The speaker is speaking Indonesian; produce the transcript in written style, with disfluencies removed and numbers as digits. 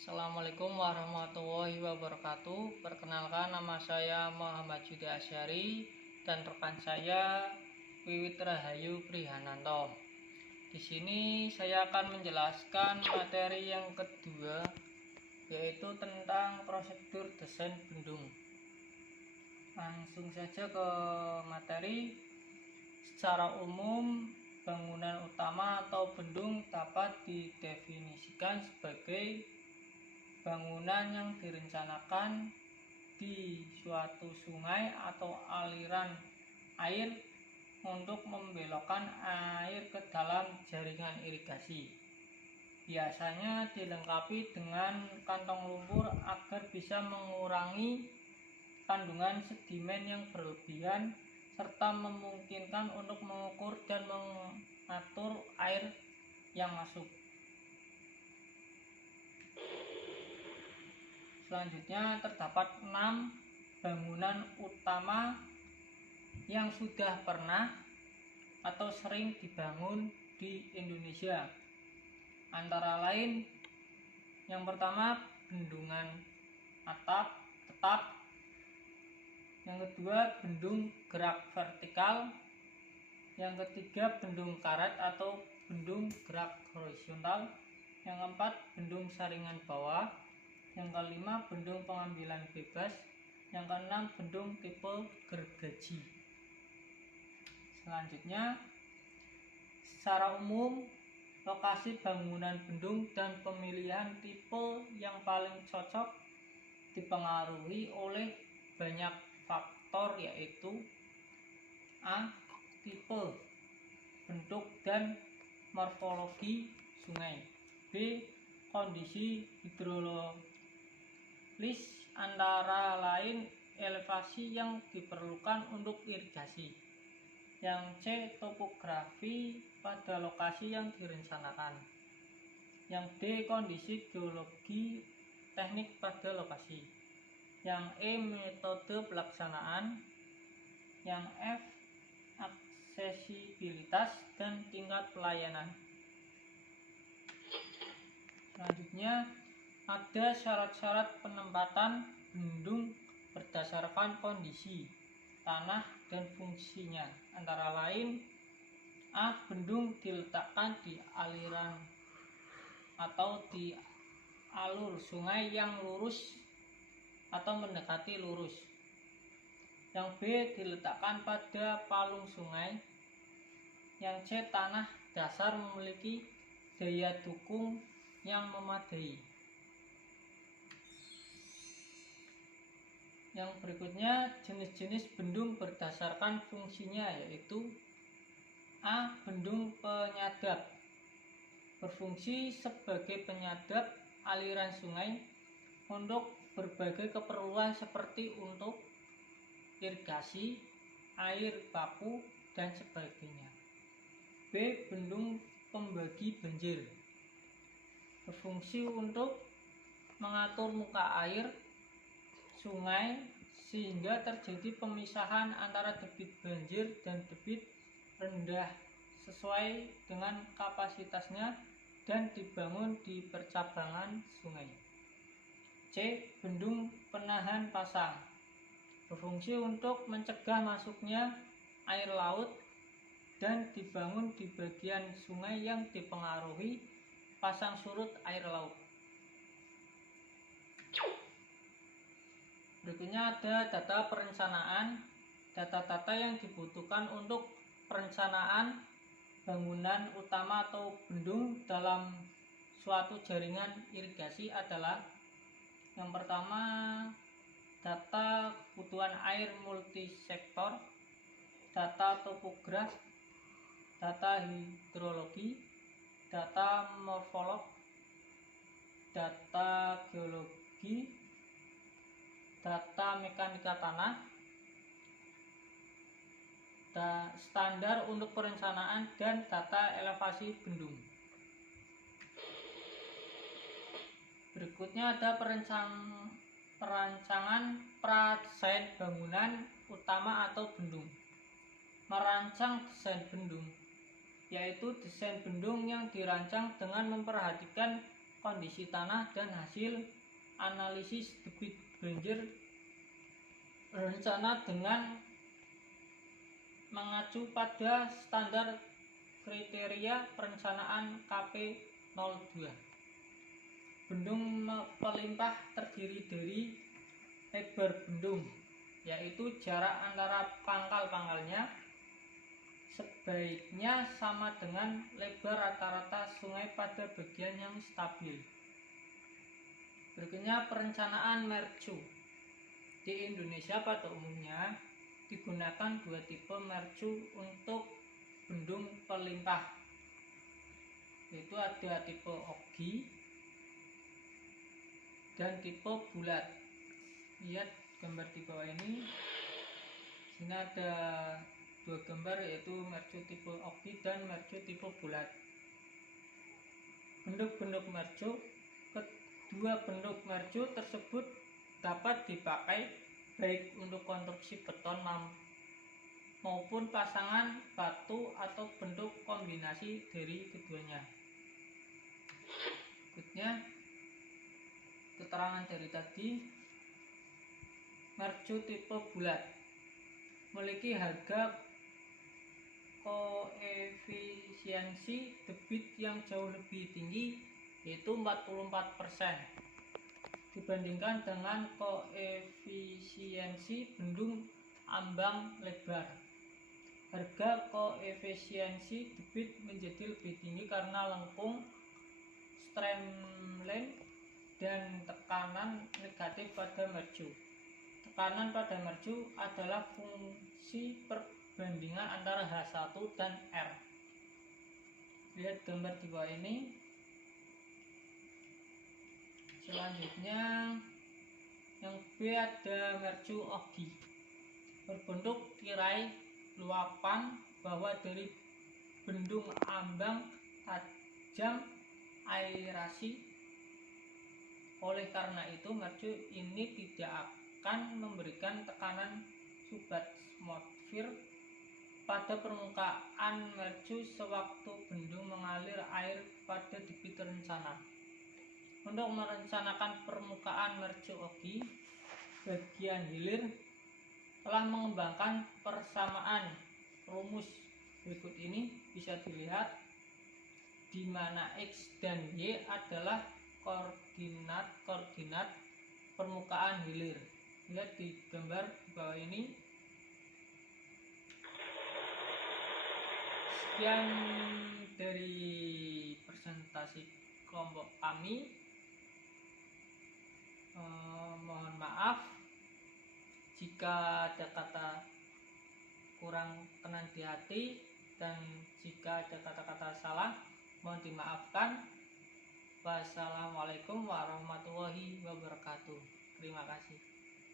Assalamualaikum warahmatullahi wabarakatuh. Perkenalkan, nama saya Muhammad Yudi Asyari dan rekan saya Wiwit Rahayu Prihananto. Di sini saya akan menjelaskan materi yang kedua, yaitu tentang prosedur desain bendung. Langsung saja ke materi. Secara umum, bangunan utama atau bendung dapat didefinisikan sebagai bangunan yang direncanakan di suatu sungai atau aliran air untuk membelokkan air ke dalam jaringan irigasi. Biasanya dilengkapi dengan kantong lumpur agar bisa mengurangi kandungan sedimen yang berlebihan serta memungkinkan untuk mengukur dan mengatur air yang masuk. Selanjutnya terdapat 6 bangunan utama yang sudah pernah atau sering dibangun di Indonesia. Antara lain, yang pertama bendungan atap tetap, yang kedua bendung gerak vertikal, yang ketiga bendung karet atau bendung gerak horizontal, yang keempat bendung saringan bawah, yang kelima bendung pengambilan bebas, yang keenam bendung tipe gergaji. Selanjutnya, secara umum lokasi bangunan bendung dan pemilihan tipe yang paling cocok dipengaruhi oleh banyak faktor, yaitu A. Tipe, bentuk dan morfologi sungai. B. Kondisi hidrologis, antara lain elevasi yang diperlukan untuk irigasi. Yang C. Topografi pada lokasi yang direncanakan. Yang D. Kondisi geologi teknik pada lokasi. Yang E. Metode pelaksanaan. Yang F. Aksesibilitas dan tingkat pelayanan. Selanjutnya, ada syarat-syarat penempatan bendung berdasarkan kondisi tanah dan fungsinya. Antara lain, A. Bendung diletakkan di aliran atau di alur sungai yang lurus atau mendekati lurus. Yang B. Diletakkan pada palung sungai. Yang C. Tanah dasar memiliki daya dukung yang memadai. Yang berikutnya, jenis-jenis bendung berdasarkan fungsinya, yaitu A. Bendung penyadap, berfungsi sebagai penyadap aliran sungai untuk berbagai keperluan seperti untuk irigasi, air baku, dan sebagainya. B. Bendung pembagi banjir, berfungsi untuk mengatur muka air sungai sehingga terjadi pemisahan antara debit banjir dan debit rendah sesuai dengan kapasitasnya dan dibangun di percabangan sungai. C. Bendung penahan pasang, berfungsi untuk mencegah masuknya air laut dan dibangun di bagian sungai yang dipengaruhi pasang surut air laut. Berikutnya ada data perencanaan. Data-data yang dibutuhkan untuk perencanaan bangunan utama atau bendung dalam suatu jaringan irigasi adalah: yang pertama, data kebutuhan air multisektor, data topograf, data hidrologi, data morfolog, data geologi, data mekanika tanah, standar untuk perencanaan, dan data elevasi bendung. Berikutnya ada perancangan pradesain bangunan utama atau bendung. Merancang desain bendung, yaitu desain bendung yang dirancang dengan memperhatikan kondisi tanah dan hasil analisis debit banjir berencana dengan mengacu pada standar kriteria perencanaan KP02. Bendung pelimpah terdiri dari lebar bendung, yaitu jarak antara pangkal-pangkalnya sebaiknya sama dengan lebar rata-rata sungai pada bagian yang stabil. Berikutnya perencanaan mercu. Di Indonesia pada umumnya digunakan dua tipe mercu untuk bendung pelimpah, yaitu ada tipe ogi dan tipe bulat. Lihat gambar di bawah ini. Sini ada dua gambar, yaitu mercu tipe ogi dan mercu tipe bulat. Bentuk-bentuk mercu, kedua bentuk mercu tersebut dapat dipakai baik untuk konstruksi beton maupun pasangan batu atau bentuk kombinasi dari keduanya. Berikutnya keterangan dari tadi. Mercu tipe bulat memiliki harga koefisiensi debit yang jauh lebih tinggi, yaitu 44%, dibandingkan dengan koefisiensi bendung ambang lebar. Harga koefisiensi debit menjadi lebih tinggi karena lengkung, streamline, dan tekanan negatif pada mercu. Tekanan pada mercu adalah fungsi perbandingan antara H1 dan R. Lihat gambar di bawah ini. Selanjutnya yang B ada mercu ogi, berbentuk tirai luapan bawah dari bendung ambang tajam aerasi. Oleh karena itu mercu ini tidak akan memberikan tekanan subatmosfer pada permukaan mercu sewaktu bendung mengalir air pada debit rencana. Untuk merencanakan permukaan mercu ogi, bagian hilir telah mengembangkan persamaan rumus berikut ini. Bisa dilihat di mana X dan Y adalah koordinat permukaan hilir. Lihat di gambar di bawah ini. Sekian dari presentasi kelompok kami. Mohon maaf jika ada kata kurang kenan di hati, dan jika ada kata-kata salah mohon dimaafkan. Wassalamualaikum warahmatullahi wabarakatuh. Terima kasih.